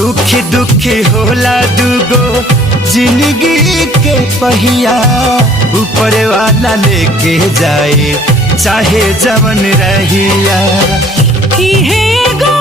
सुखी दुखी होला दुगो जिंदगी के पहिया, ऊपर वाला लेके जाए चाहे जवन रहिया। इहे एगो